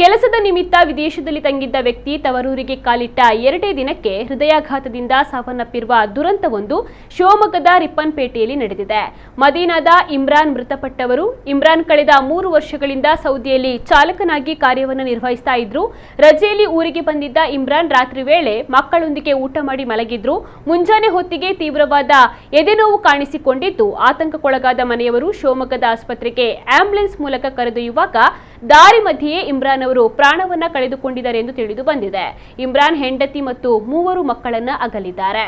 ಕೆಲಸದ ನಿಮಿತ್ತ ವಿದೇಶದಲ್ಲಿ ತಂಗಿದ್ದ ವ್ಯಕ್ತಿ ತವರೂರಿಗೆ ಕಾಲಿಟ್ಟ 2 ದಿನಕ್ಕೆ ಹೃದಯಾಘಾತದಿಂದ ಸಾವನ್ನಪ್ಪಿರುವ ದುರಂತವೊಂದು ಶಿವಮೊಗ್ಗದ ರಿಪ್ಪನ್ಪೇಟೆಯಲ್ಲಿ ನಡೆದಿದೆ. ಮದೀನಾದ ಇಮ್ರಾನ್ ಮೃತಪಟ್ಟವರು. ಇಮ್ರಾನ್ ಕಳೆದ 3 ವರ್ಷಗಳಿಂದ ಸೌದಿಯಲ್ಲಿ ಚಾಲಕನಾಗಿ ಕಾರ್ಯವನ್ನು ನಿರ್ವಹಿಸ್ತಾ ಇದ್ರು. ರಜೆಯಲ್ಲಿ ಊರಿಗೆ ಬಂದಿದ್ದ ಇಮ್ರಾನ್ ರಾತ್ರಿ ವೇಳೆ ಮಕ್ಕಳೊಂದಿಗೆ ಊಟ ಮಾಡಿ ಮಲಗಿದ್ರು. ಮುಂಜಾನೆ ಹೊತ್ತಿಗೆ ತೀವ್ರವಾದ ಎದೆನೋವು ಕಾಣಿಸಿಕೊಂಡಿದ್ದು ಆತಂಕಕ್ಕೊಳಗಾದ ಮನೆಯವರು ಶಿವಮೊಗ್ಗದ ಆಸ್ಪತ್ರೆಗೆ ಆಂಬ್ಯುಲೆನ್ಸ್ ಮೂಲಕ ಕರೆದೊಯ್ಯುವಾಗ ದಾರಿ ಮಧ್ಯೆಯೇ ಇಮ್ರಾನ್ ಅವರು ಪ್ರಾಣವನ್ನ ಕಳೆದುಕೊಂಡಿದ್ದಾರೆ ಎಂದು ತಿಳಿದು ಬಂದಿದೆ. ಇಮ್ರಾನ್ ಹೆಂಡತಿ ಮತ್ತು 3 ಮಕ್ಕಳನ್ನ ಅಗಲಿದ್ದಾರೆ.